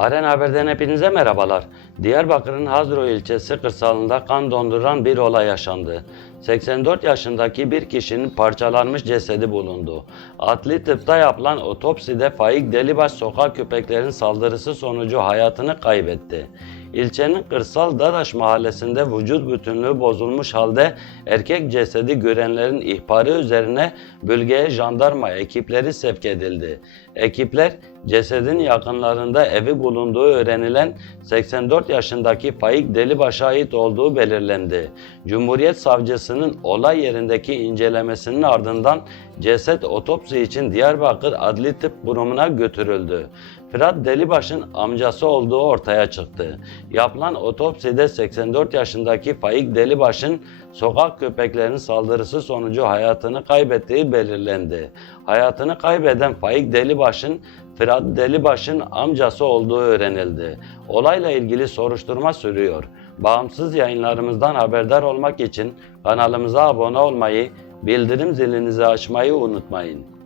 Aren Haber'den hepinize merhabalar. Diyarbakır'ın Hazro ilçesi kırsalında kan donduran bir olay yaşandı. 84 yaşındaki bir kişinin parçalanmış cesedi bulundu. Adli tıpta yapılan otopside Faik Delibaş sokak köpeklerin saldırısı sonucu hayatını kaybetti. İlçenin Kırsal Dadaş mahallesinde vücut bütünlüğü bozulmuş halde erkek cesedi görenlerin ihbarı üzerine bölgeye jandarma ekipleri sevk edildi. Ekipler cesedin yakınlarında evi bulunduğu öğrenilen 84 yaşındaki Faik Delibaş'a ait olduğu belirlendi. Cumhuriyet Savcısının olay yerindeki incelemesinin ardından ceset otopsi için Diyarbakır Adli Tıp Kurumu'na götürüldü. Fırat Delibaş'ın amcası olduğu ortaya çıktı. Yapılan otopside 84 yaşındaki Faik Delibaş'ın sokak köpeklerinin saldırısı sonucu hayatını kaybettiği belirlendi. Hayatını kaybeden Faik Delibaş'ın Fırat Delibaş'ın amcası olduğu öğrenildi. Olayla ilgili soruşturma sürüyor. Bağımsız yayınlarımızdan haberdar olmak için kanalımıza abone olmayı, bildirim zilinizi açmayı unutmayın.